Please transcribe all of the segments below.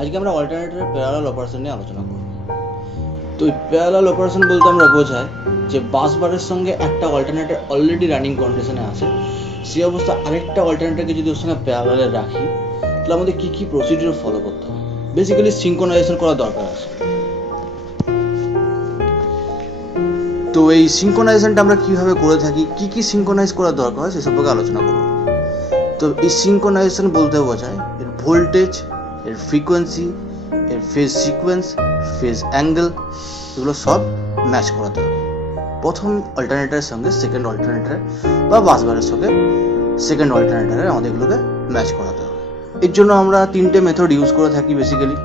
আজকে আমরা অল্টারনেটরের parallel operation নিয়ে আলোচনা করব। তো এই প্যারালাল অপারেশন বলতে আমরা বোঝাই যে বাস বারের সঙ্গে একটা অল্টারনেটর অলরেডি রানিং কন্ডিশনে আছে, সেই অবস্থা আরেকটা অল্টারনেটরকে যদি ওর সঙ্গে প্যারালালে রাখি তাহলে আমাদের কী কী প্রসিডিউর ফলো করতে হবে। বেসিক্যালি সিঙ্ক্রোনাইজেশন করার দরকার আছে। তো এই সিঙ্ক্রোনাইজেশনটা আমরা কীভাবে করে থাকি, কী কী সিঙ্ক্রোনাইজ করার দরকার হয় সে সম্পর্কে আলোচনা করব। তো এই সিঙ্ক্রোনাইজেশন বলতে বোঝায় এর ভোল্টেজ, এর ফ্রিকোয়েন্সি, এর ফেজ সিকোয়েন্স, ফেজ অ্যাঙ্গেল, এগুলো সব ম্যাচ করাতে হবে। প্রথম অল্টারনেটারের সঙ্গে সেকেন্ড অল্টারনেটারের বা বাসবারের সঙ্গে সেকেন্ড অল্টারনেটারের আমাদের এগুলোকে ম্যাচ করাতে হবে। এর জন্য আমরা তিনটে মেথড ইউজ করে থাকি বেসিক্যালি।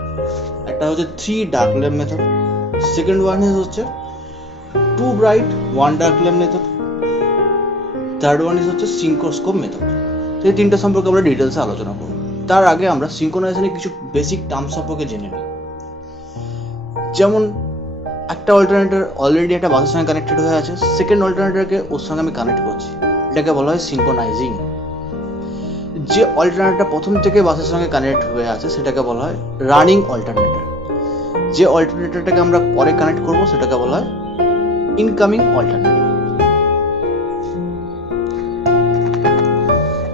একটা হচ্ছে 3 dark lamp method, second one হচ্ছে 2 bright 1 dark lamp method, third one হচ্ছে সিঙ্ক্রোস্কোপ মেথড। এই তিনটা সম্পর্কে আমরা ডিটেলসে আলোচনা করব। তার আগে আমরা সিঙ্ক্রোনাইজেশনের কিছু বেসিক টার্ম সম্পর্কে জেনে নিই। যেমন একটা অল্টারনেটর অলরেডি একটা বাসের সঙ্গে কানেক্টেড হয়ে আছে, সেকেন্ড অল্টারনেটরকে ওর সঙ্গে আমি কানেক্ট করছি, এটাকে বলা হয় সিঙ্ক্রোনাইজিং। যে অল্টারনেটরটা প্রথম থেকে বাসের সঙ্গে কানেক্ট হয়ে আছে সেটাকে বলা হয় রানিং অল্টারনেটর। যে অল্টারনেটরটাকে আমরা পরে কানেক্ট করব সেটাকে বলা হয় ইনকামিং অল্টারনেটর।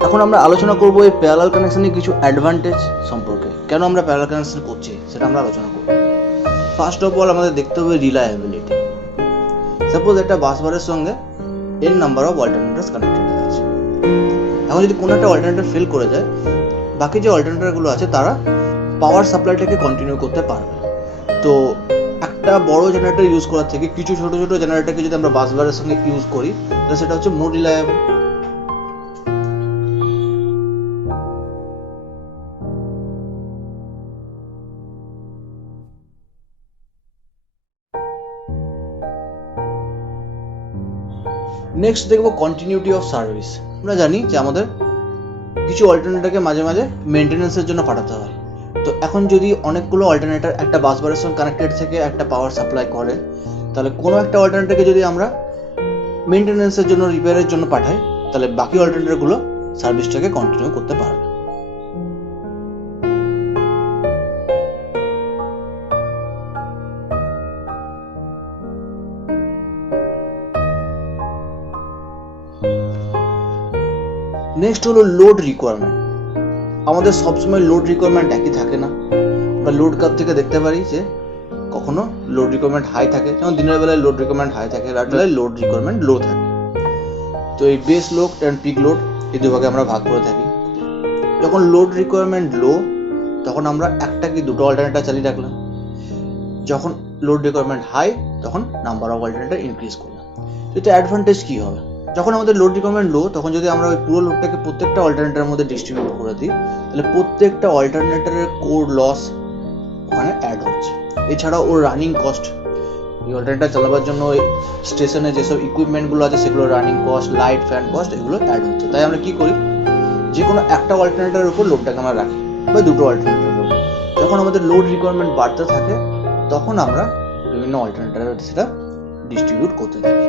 এখন আমরা আলোচনা করব এই প্যারালাল কানেকশনের কিছু অ্যাডভান্টেজ সম্পর্কে। কেন আমরা প্যারালাল কানেকশন করছি সেটা আমরা আলোচনা করব। ফার্স্ট অফ অল আমাদের দেখতে হবে রিলায়েবিলিটি। সাপোজ একটা বাসবারের সঙ্গে n নাম্বার অফ অল্টারনেটরস কানেক্টেড আছে। এখন যদি কোনো একটা অল্টারনেটর ফেল করে যায়, বাকি যে অল্টারনেটরগুলো আছে তারা পাওয়ার সাপ্লাইটাকে কন্টিনিউ করতে পারবে। তো একটা বড় জেনারেটর ইউজ করার থেকে কিছু ছোট ছোট জেনারেটরকে যদি আমরা বাসবারের সঙ্গে ইউজ করি তাহলে সেটা হচ্ছে মোর রিলায়েবল। নেক্সট দেখবো কন্টিনিউটি অফ সার্ভিস। আমরা জানি যে আমাদের কিছু অল্টারনেটরকে মাঝে মাঝে মেনটেন্যান্সের জন্য পাঠাতে হয়। তো এখন যদি অনেকগুলো অল্টারনেটর একটা বাসবারের সঙ্গে কানেক্টেড থেকে একটা পাওয়ার সাপ্লাই করে, তাহলে কোনো একটা অল্টারনেটরকে যদি আমরা মেনটেন্যান্সের জন্য রিপেয়ারের জন্য পাঠাই তাহলে বাকি অল্টারনেটরগুলো সার্ভিসটাকে কন্টিনিউ করতে পারবে। নেক্সট হলো লোড রিকোয়ারমেন্ট। আমাদের সবসময় লোড রিকোয়ারমেন্ট একই থাকে না। আমরা লোড কার্ভ থেকে দেখতে পারি যে কখনো লোড রিকোয়ারমেন্ট হাই থাকে, যেমন দিনের বেলায় লোড রিকোয়ারমেন্ট হাই থাকে, রাত বেলায় লোড রিকোয়ারমেন্ট লো থাকে। তো এই base load and pick load এই দুভাগে আমরা ভাগ করে থাকি। যখন লোড রিকোয়ারমেন্ট লো তখন আমরা একটা কি দুটো অল্টারনেটর চালিয়ে রাখলাম, যখন লোড রিকোয়ারমেন্ট হাই তখন নাম্বার অফ অল্টারনেটর ইনক্রিজ করলাম। এতে অ্যাডভান্টেজ কী হবে? যখন আমাদের লোড রিকোয়ারমেন্ট লো তখন যদি আমরা ওই পুরো লোডটাকে প্রত্যেকটা অল্টারনেটরের মধ্যে ডিস্ট্রিবিউট করে দিই তাহলে প্রত্যেকটা অল্টারনেটরের কোর লস ওখানে অ্যাড হচ্ছে। এছাড়াও ওর রানিং কস্ট, এই অল্টারনেটর চালাবার জন্য ওই স্টেশনে যেসব ইকুইপমেন্টগুলো আছে সেগুলো running cost, light, fan cost এগুলো অ্যাড হচ্ছে। তাই আমরা কি করি, যে কোনো একটা অল্টারনেটরের উপর লোডটাকে আমরা রাখি বা দুটো অল্টারনেটরের উপর। যখন আমাদের লোড রিকোয়ারমেন্ট বাড়তে থাকে তখন আমরা বিভিন্ন অল্টারনেটরের সেটা ডিস্ট্রিবিউট করতে থাকি।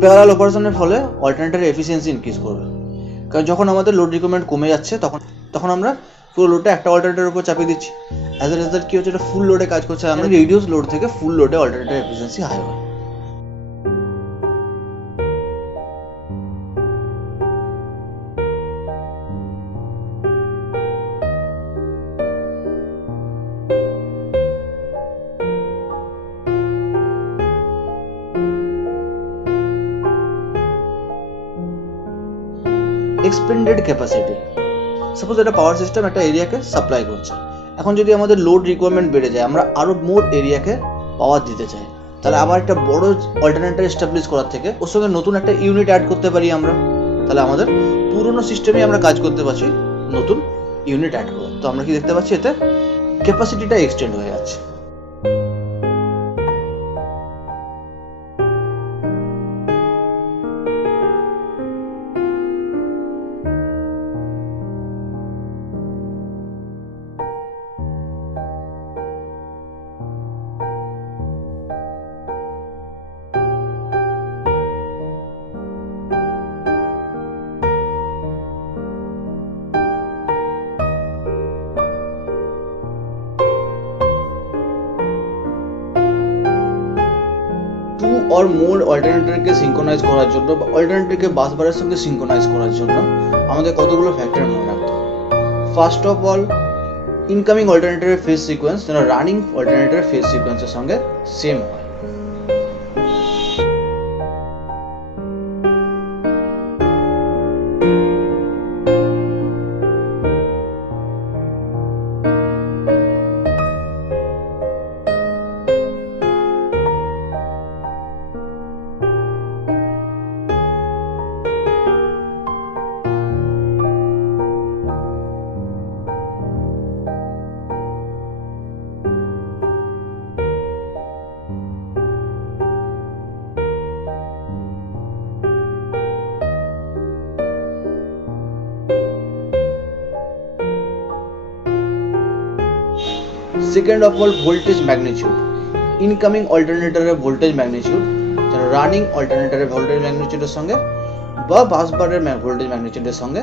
প্যারালাল অপারেশনের ফলে অল্টারনেটরের এফিসিয়েন্সি ইনক্রিজ করবে। কারণ যখন আমাদের লোড রিকোয়ারমেন্ট কমে যাচ্ছে তখন আমরা পুরো লোডটা একটা অল্টারনেটরের উপর চাপিয়ে দিচ্ছি। অ্যাজ এ রেজাল্ট কি হচ্ছে, এটা ফুল লোডে কাজ করছে। আমরা রিডিউস লোড থেকে ফুল লোডে অল্টারনেটর এফিসিয়েন্সি হাই হয়। Expended capacity. সাপোজ একটা পাওয়ার সিস্টেম একটা এরিয়াকে সাপ্লাই করছে, এখন যদি আমাদের লোড রিকোয়ারমেন্ট বেড়ে যায়, আমরা আরো মোর এরিয়াকে পাওয়ার দিতে চাই, তাহলে আবার একটা বড় অল্টারনেটর এস্টাবলিশ করার থেকে ওর সঙ্গে নতুন একটা ইউনিট অ্যাড করতে পারি আমরা। তাহলে আমাদের পুরোনো সিস্টেমে আমরা কাজ করতে পারছি নতুন ইউনিট অ্যাড করে। তো আমরা কি দেখতে পাচ্ছি, এতে ক্যাপাসিটিটা এক্সটেন্ড হয়ে যাচ্ছে। অর মোর অল্টারনেটরকে সিঙ্ক্রোনাইজ করার জন্য বা অল্টারনেটরকে বাস বারের সঙ্গে সিঙ্ক্রোনাইজ করার জন্য আমাদের কতগুলো ফ্যাক্টর মনে রাখতে হবে। ফার্স্ট অফ অল, ইনকামিং অল্টারনেটরের ফেজ সিকোয়েন্স যেন রানিং অল্টারনেটরের ফেজ সিকোয়েন্সের সঙ্গে সেম হয়। Second of all, voltage magnitude. Incoming অল্টারনেটরের ভোল্টেজ ম্যাগনিটিউড যেন রানিং অল্টারনেটরের ভোল্টেজ ম্যাগনিটিউডের সঙ্গে বা বাস বারের ভোল্টেজ ম্যাগনিটিউডের সঙ্গে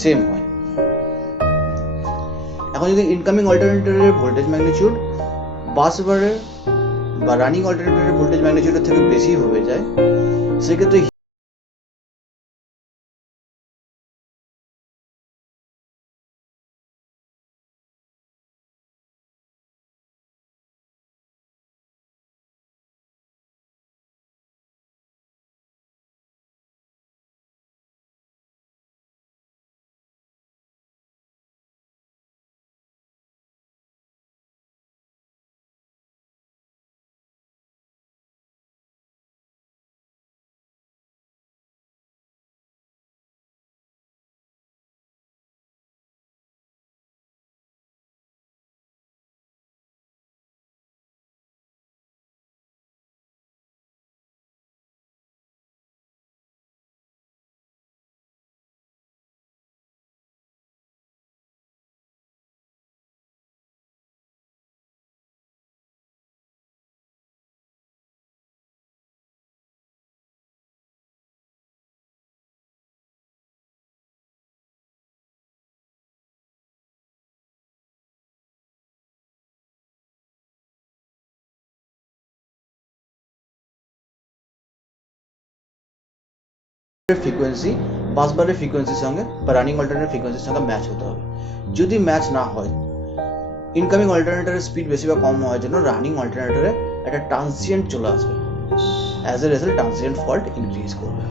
সেম হয়। এখন যদি ইনকামিং অল্টারনেটরের ভোল্টেজ ম্যাগনিটিউড বাস বারের বা রানিং অল্টারনেটরের ভোল্টেজ ম্যাগনিটিউডের থেকে বেশি হয়ে যায়, সেক্ষেত্রে ফ্রিকোয়েন্সি বাস বারের ফ্রিকোয়েন্সির সঙ্গে বা রানিং অল্টারনেটর ফ্রিকোয়েন্সির সঙ্গে ম্যাচ হতে হবে। যদি ম্যাচ না হয়, ইনকামিং অল্টারনেটরের স্পিড বেশি বা কম হওয়ার জন্য রানিং অল্টারনেটরে একটা ট্রান্সিয়েন্ট চলে আসবে। As a result transient fault increase করবে।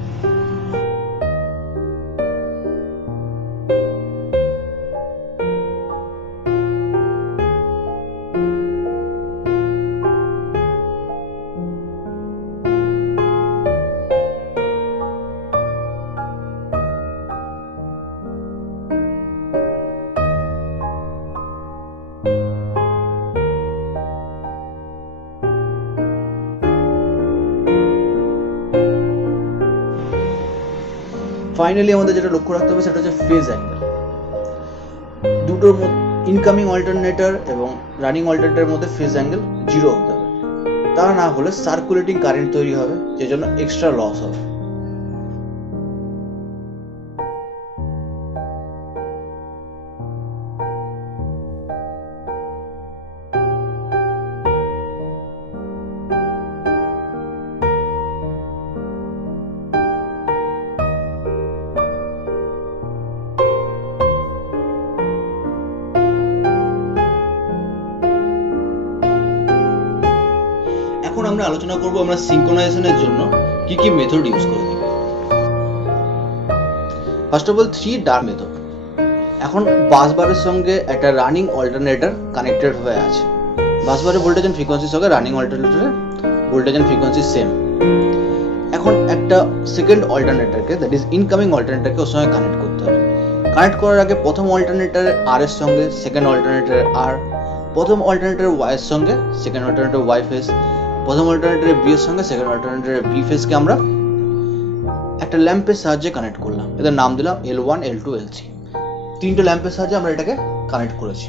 ফাইনালি আমাদের যেটা লক্ষ্য রাখতে হবে সেটা হচ্ছে ফেজ অ্যাঙ্গেল। দুটোর ইনকামিং অল্টারনেটর এবং রানিং অল্টারনেটরের মধ্যে ফেজ অ্যাঙ্গেল 0 হতে হবে। তা না হলে সার্কুলেটিং কারেন্ট তৈরি হবে, যে জন্য এক্সট্রা লস হবে। এখন আমরা আলোচনা করব আমরা সিঙ্ক্রোনাইজেশনের জন্য কি কি মেথড ইউজ করে থাকি। First of all, 3 der method. এখন বাস বারের সঙ্গে একটা রানিং অল্টারনেটর কানেক্টেড হয়ে আছে। বাস বারের ভোল্টেজ এন্ড ফ্রিকোয়েন্সির সঙ্গে রানিং অল্টারনেটরের ভোল্টেজ এন্ড ফ্রিকোয়েন্সি সেম। এখন একটা সেকেন্ড অল্টারনেটরকে, দ্যাট ইজ ইনকামিং অল্টারনেটরকে ওর সঙ্গে কানেক্ট করতে হবে। কানেক্ট করার আগে প্রথম অল্টারনেটরের আর এর সঙ্গে সেকেন্ড অল্টারনেটরের আর, প্রথম অল্টারনেটরের ওয়াই এর সঙ্গে সেকেন্ড অল্টারনেটরের ওয়াই ফেজ, প্রথম অল্টারনেটরের বি এর সঙ্গে সেকেন্ড অল্টারনেটরের বি ফেজকে আমরা একটা ল্যাম্পের সাহায্যে কানেক্ট করলাম। এদের নাম দিলাম L1, L2, L3। 3টে ল্যাম্পের সাহায্যে আমরা এটাকে কানেক্ট করেছি।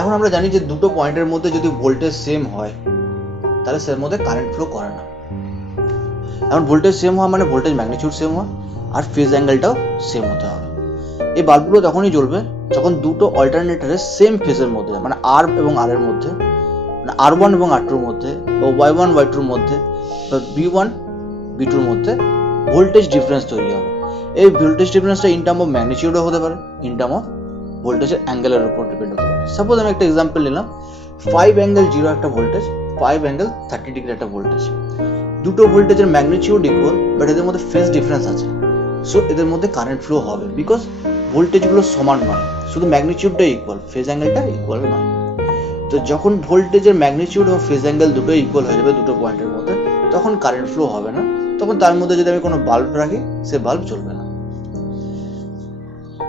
এখন আমরা জানি যে দুটো পয়েন্টের মধ্যে যদি ভোল্টেজ সেম হয় তাহলে সের মধ্যে কারেন্ট ফ্লো করে না। এখন ভোল্টেজ সেম হওয়া মানে ভোল্টেজ ম্যাগনিটিউড সেম হওয়া আর ফেজ অ্যাঙ্গেলটাও সেম হতে হবে। এই বাল্বগুলো তখনই জ্বলবে যখন দুটো অল্টারনেটরের সেম ফেজের মধ্যে, মানে আর এবং আর এর মধ্যে R1 এবং R2 এর মধ্যে বা Y1 Y2 এর মধ্যে বা B1 B2 এর মধ্যে ভোল্টেজ ডিফারেন্স তৈরি হবে। এই ভোল্টেজ ডিফারেন্সটা ইন টার্ম অফ ম্যাগনিটিউডও হতে পারে, ইন টার্ম অফ ভোল্টেজের অ্যাঙ্গেলের উপর ডিপেন্ড হতে পারে। সাপোজ আমি একটা এক্সাম্পল নিলাম, 5 ∠0 একটা ভোল্টেজ, 5 ∠30° একটা ভোল্টেজ। দুটো ভোল্টেজের ম্যাগনিটিউড ইকুয়াল, বাট এদের মধ্যে ফেজ ডিফারেন্স আছে। সো এদের মধ্যে কারেন্ট ফ্লো হবে, বিকজ ভোল্টেজগুলো সমান নয়, শুধু ম্যাগনিটিউডটা ইকুয়াল, ফেজ অ্যাঙ্গেলটা ইকুয়াল নয়। তো যখন ভোল্টেজের ম্যাগনিটিউড এবং ফেজ অ্যাঙ্গেল দুটো ইকুয়াল হয়ে যাবে দুটো পয়েন্টের মধ্যে, তখন কারেন্ট ফ্লো হবে না। তখন তার মধ্যে যদি আমি কোনো বাল্ব রাখি, সে বাল্ব জ্বলবে না।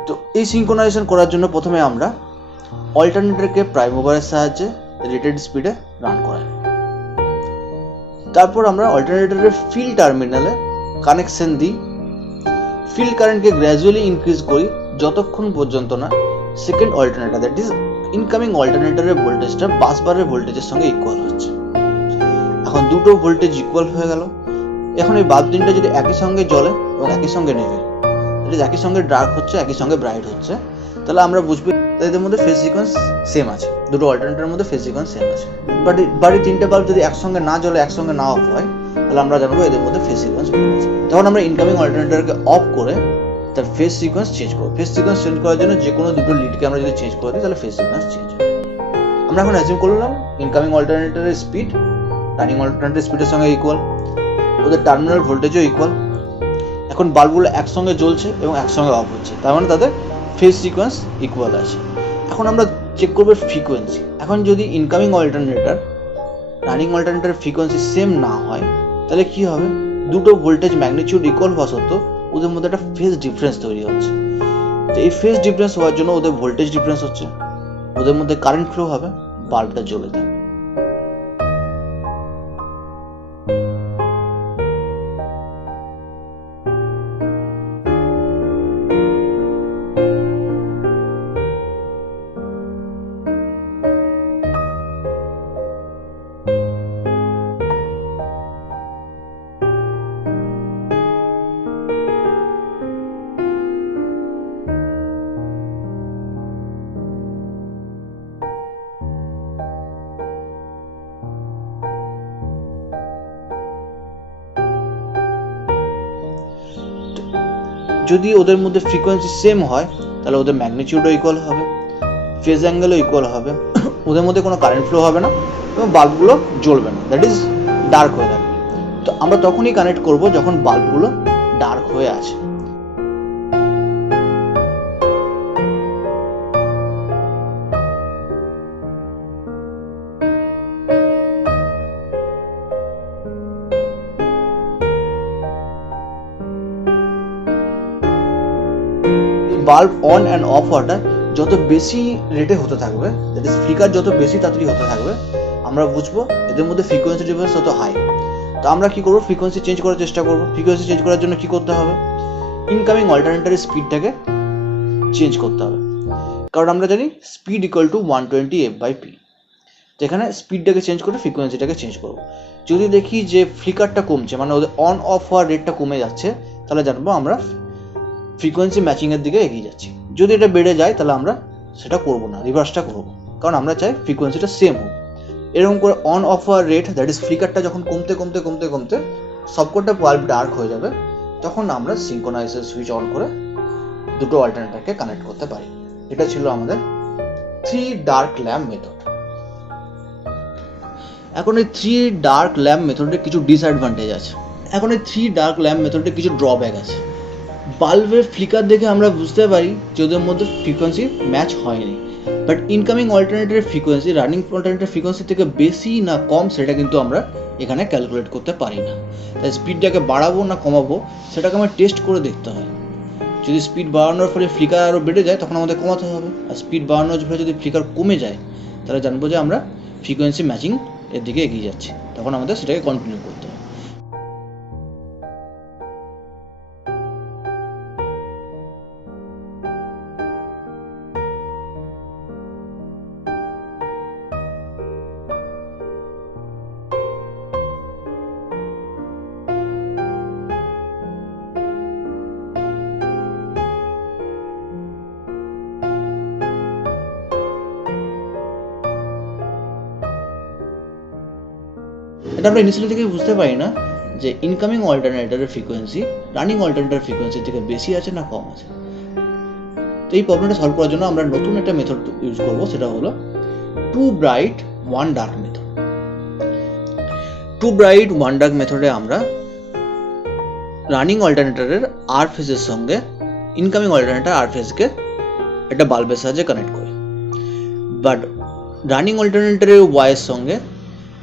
তো এই সিঙ্ক্রোনাইজেশন করার জন্য প্রথমে আমরা অল্টারনেটরকে প্রাইম মুভারের সাহায্যে রেটেড স্পিডে রান করাই। তারপর আমরা অল্টারনেটরের ফিল্ড টার্মিনালে কানেকশন দিই, ফিল্ড কারেন্টকে গ্র্যাজুয়ালি ইনক্রিজ করি যতক্ষণ পর্যন্ত না second alternator, that is incoming অল্টারনেটরের ভোল্টেজটা বাসবারের ভোল্টেজের সঙ্গে ইকুয়াল হচ্ছে। এখন দুটো ভোল্টেজ ইকুয়াল হয়ে গেল। এখন এই বাল্ব তিনটা যদি একই সঙ্গে জ্বলে এবং একই সঙ্গে নেভে, একই সঙ্গে ডার্ক হচ্ছে, একই সঙ্গে ব্রাইট হচ্ছে, তাহলে আমরা বুঝবো এদের মধ্যে ফেজ সিকোয়েন্স সেম আছে, দুটো অল্টারনেটরের মধ্যে ফেজ সিকোয়েন্স সেম আছে। বাট এই তিনটে বাল্ব যদি একসঙ্গে না জ্বলে, একসঙ্গে না অফ হয়, তাহলে আমরা জানবো এদের মধ্যে ফেজ সিকোয়েন্স ভুল আছে। তখন আমরা ইনকামিং অল্টারনেটরকে অফ করে তার ফেজ সিকোয়েন্স চেঞ্জ করবো। ফেজ সিকোয়েন্স চেঞ্জ করার জন্য যে কোনো দুটো লিডকে আমরা যদি চেঞ্জ করে দিই, তাহলে ফেজ সিকোয়েন্স চেঞ্জ হবে। আমরা এখন অ্যাজিউম করলাম ইনকামিং অল্টারনেটরের স্পিড রানিং অল্টারনেটরের স্পিডের সঙ্গে ইকুয়াল, ওদের টার্মিনাল ভোল্টেজও ইকুয়াল। এখন বাল্বগুলো একসঙ্গে জ্বলছে এবং একসঙ্গে অফ হচ্ছে, তার মানে তাদের ফেজ সিকোয়েন্স ইকুয়াল আছে। এখন আমরা চেক করবো ফ্রিকোয়েন্সি। এখন যদি ইনকামিং অল্টারনেটর রানিং অল্টারনেটরের ফ্রিকোয়েন্সি সেম না হয়, তাহলে কি হবে? দুটো ভোল্টেজ ম্যাগনিটিউড ইকুয়াল হওয়া সত্ত্বেও ওদের মধ্যে একটা ফেজ ডিফারেন্স তৈরি হচ্ছে। তো এই ফেজ ডিফারেন্স হওয়ার জন্য ওদের ভোল্টেজ ডিফারেন্স হচ্ছে, ওদের মধ্যে কারেন্ট ফ্লো হবে, বাল্বটা জ্বলে যায়। যদি ওদের মধ্যে ফ্রিকোয়েন্সি সেম হয়, তাহলে ওদের ম্যাগনিটিউডও ইকুয়াল হবে, ফেজ অ্যাঙ্গেলও ইকুয়াল হবে, ওদের মধ্যে কোনো কারেন্ট ফ্লো হবে না এবং বাল্বগুলো জ্বলবে না, দ্যাট ইজ ডার্ক হয়ে থাকবে। তো আমরা তখনই কানেক্ট করব যখন বাল্বগুলো ডার্ক হয়ে আছে। বাল্ব অন অ্যান্ড অফ হওয়াটা যত বেশি রেটে হতে থাকবে, দ্যাট ইজ ফ্লিকার যত বেশি তাড়াতাড়ি হতে থাকবে, আমরা বুঝবো এদের মধ্যে ফ্রিকোয়েন্সি ডিফারেন্স তত হাই। তো আমরা কি করবো? ফ্রিকোয়েন্সি চেঞ্জ করার চেষ্টা করবো। ফ্রিকোয়েন্সি চেঞ্জ করার জন্য কি করতে হবে? ইনকামিং অল্টারনেটরের স্পিডটাকে চেঞ্জ করতে হবে, কারণ আমরা জানি স্পিড ইকুয়াল টু 120 f/p। যেখানে স্পিডটাকে চেঞ্জ করে ফ্রিকোয়েন্সিটাকে চেঞ্জ করবো। যদি দেখি যে ফ্লিকারটা কমছে, মানে ওদের অন অফ হওয়ার রেটটা কমে যাচ্ছে, তাহলে জানবো আমরা ফ্রিকোয়েন্সি ম্যাচিংয়ের দিকে এগিয়ে যাচ্ছি। যদি এটা বেড়ে যায়, তাহলে আমরা সেটা করবো না, রিভার্সটা করবো, কারণ আমরা চাই ফ্রিকোয়েন্সিটা সেম হোক। এরকম করে অন অফ হওয়ার রেট, দ্যাট ইজ ফ্লিকারটা যখন কমতে কমতে কমতে কমতে সবকটা বাল্ব ডার্ক হয়ে যাবে, তখন আমরা সিঙ্ক্রোনাইজার সুইচ অন করে দুটো অল্টারনেটরকে কানেক্ট করতে পারি। এটা ছিল আমাদের 3 ডার্ক ল্যাম্প মেথড। এখন এই 3 ডার্ক ল্যাম্প মেথডের কিছু ডিসঅ্যাডভান্টেজ আছে। এখন এই 3 ডার্ক ল্যাম্প মেথডের কিছু ড্রব্যাক আছে। বাল্বের ফ্লিকার দেখে আমরা বুঝতে পারি যে ওদের মধ্যে ফ্রিকোয়েন্সি ম্যাচ হয়নি, বাট ইনকামিং অল্টারনেটরের ফ্রিকোয়েন্সি রানিং অল্টারনেটরের ফ্রিকোয়েন্সি থেকে বেশি না কম সেটা কিন্তু আমরা এখানে ক্যালকুলেট করতে পারি না। তাই স্পিডটাকে বাড়াবো না কমাবো সেটাকে আমার টেস্ট করে দেখতে হয়। যদি স্পিড বাড়ানোর ফলে ফ্লিকার আরও বেড়ে যায়, তখন আমাদের কমাতে হবে। আর স্পিড বাড়ানোর ফলে যদি ফ্লিকার কমে যায়, তাহলে জানবো যে আমরা ফ্রিকোয়েন্সি ম্যাচিং এর দিকে এগিয়ে যাচ্ছি, তখন আমাদের সেটাকে কন্টিনিউ করতে হবে। এটা আমরা ইনিশিয়ালি থেকে বুঝতে পারি না যে ইনকামিং অল্টারনেটরের ফ্রিকোয়েন্সি রানিং অল্টারনেটর ফ্রিকোয়েন্সি থেকে বেশি আছে না কম আছে। তো এই প্রবলেমটা সলভ করার জন্য আমরা নতুন একটা মেথড ইউজ করব, সেটা হলো 2 bright 1 dark method. 2 bright 1 dark মেথডে আমরা রানিং অল্টারনেটরের আর ফেজের সঙ্গে ইনকামিং অল্টারনেটর আর ফেজকে একটা বাল্বের সাহায্যে কানেক্ট করি, বাট রানিং অল্টারনেটরের ওয়াই এর সঙ্গে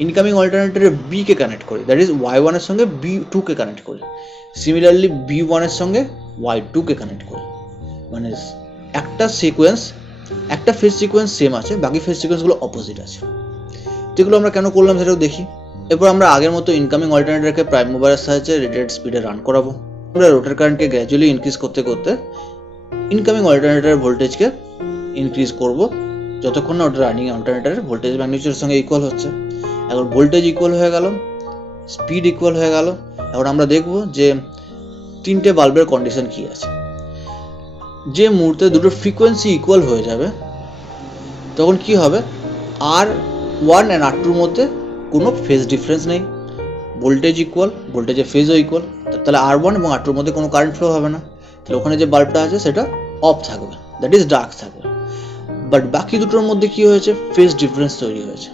ইনকামিং অল্টারনেটরের বি কে কানেক্ট করি, দ্যাট ইজ ওয়াই ওয়ান এর সঙ্গে বি টু কে কানেক্ট করি। সিমিলারলি বি ওয়ান এর সঙ্গে ওয়াই টু কে কানেক্ট করি। মানে একটা সিকোয়েন্স, একটা ফেজ সিকোয়েন্স সেম আছে, বাকি ফেজ সিকোয়েন্সগুলো অপোজিট আছে। যেগুলো আমরা কেন করলাম সেটাও দেখি। এরপর আমরা আগের মতো ইনকামিং অল্টারনেটরকে প্রাইম মুভারের সাহায্যে রেটেড স্পিডে রান করাবো। আমরা রোটার কারেন্টকে গ্র্যাজুয়ালি ইনক্রিজ করতে করতে ইনকামিং অল্টারনেটরের ভোল্টেজকে ইনক্রিজ করব যতক্ষণ না ওটা রানিং অল্টারনেটরের ভোল্টেজ ম্যাগনিটিউডের সঙ্গে ইকুয়াল হচ্ছে। এখন ভোল্টেজ ইকুয়াল হয়ে গেল, স্পিড ইকুয়াল হয়ে গেল। এখন আমরা দেখব যে তিনটে বাল্বের কন্ডিশন কি আছে। যে মুহূর্তে দুটো ফ্রিকোয়েন্সি ইকুয়াল হয়ে যাবে তখন কি হবে, আর ওয়ান অ্যান্ড আর টুর মধ্যে কোনো ফেজ ডিফারেন্স নেই, ভোল্টেজ ইকুয়াল, ভোল্টেজের ফেজও ইকুয়াল, তাহলে আর ওয়ান এবং আর টুর মধ্যে কোনো কারেন্ট ফ্লো হবে না। তাহলে ওখানে যে বাল্বটা আছে সেটা অফ থাকবে, দ্যাট ইজ ডার্ক থাকবে। বাট বাকি দুটোর মধ্যে কি হয়েছে, ফেজ ডিফারেন্স তৈরি হয়েছে।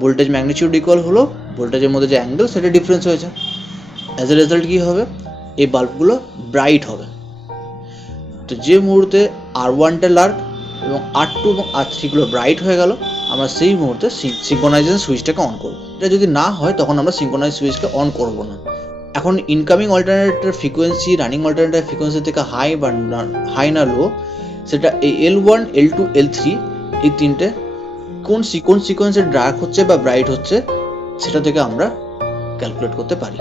ভোল্টেজ ম্যাগনিটিউড ইকুয়াল হলো, ভোল্টেজের মধ্যে যে অ্যাঙ্গেল সেটা ডিফারেন্স হয়েছে। অ্যাজ এ রেজাল্ট কী হবে, এই বাল্বগুলো ব্রাইট হবে। তো যে মুহূর্তে আর ওয়ানটা লার্ক এবং আর টু এবং আর থ্রিগুলো ব্রাইট হয়ে গেল, আমরা সেই মুহূর্তে সিঙ্ক্রোনাইজেশন সুইচটাকে অন করব। এটা যদি না হয় তখন আমরা সিঙ্ক্রোনাইজ সুইচকে অন করব না। এখন incoming alternator frequency running alternator frequency থেকে হাই না লো, সেটা এই L1, L2, L3 এই তিনটে কোন সিকোয়েন্সে ডার্ক হচ্ছে বা ব্রাইট হচ্ছে সেটা থেকে আমরা ক্যালকুলেট করতে পারি।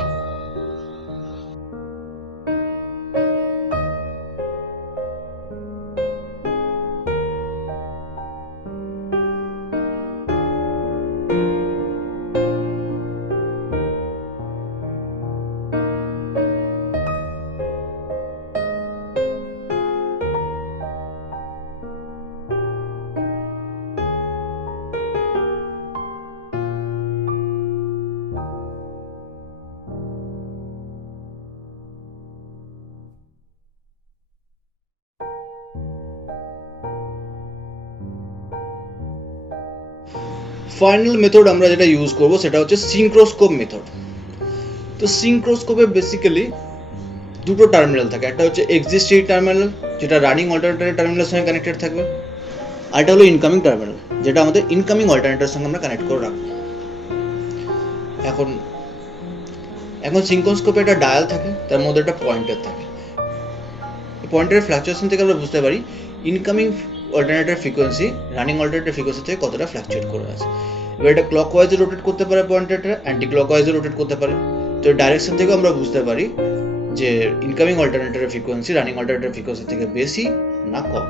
ফাইনাল মেথড আমরা যেটা ইউজ করব সেটা হচ্ছে সিঙ্ক্রোস্কোপ মেথড। তো সিঙ্ক্রোস্কোপে বেসিক্যালি দুটো টার্মিনাল থাকে, একটা হচ্ছে এক্সিস্টিং টার্মিনাল যেটা রানিং অল্টারনেটরের টার্মিনালের সঙ্গে কানেক্টেড থাকবে, আর এটা হলো ইনকামিং টার্মিনাল যেটা আমাদের ইনকামিং অল্টারনেটরের সঙ্গে আমরা কানেক্ট করে রাখবো। এখন সিঙ্ক্রোস্কোপে একটা ডায়াল থাকে, তার মধ্যে একটা পয়েন্টার থাকে। পয়েন্টারের ফ্লাকচুয়েশন থেকে আমরা বুঝতে পারি incoming alternator frequency running alternator frequency থেকে কতটা ফ্লাকচুয়েট করে আছে। এবার এটা ক্লকওয়াইজে রোটেট করতে পারে পয়েন্টারটা, অ্যান্টি ক্লকওয়াইজে রোটেট করতে পারে। তো ডাইরেকশন থেকেও আমরা বুঝতে পারি যে ইনকামিং অল্টারনেটরের ফ্রিকোয়েন্সি রানিং অল্টারনেটর ফ্রিকোয়েন্সি থেকে বেশি না কম।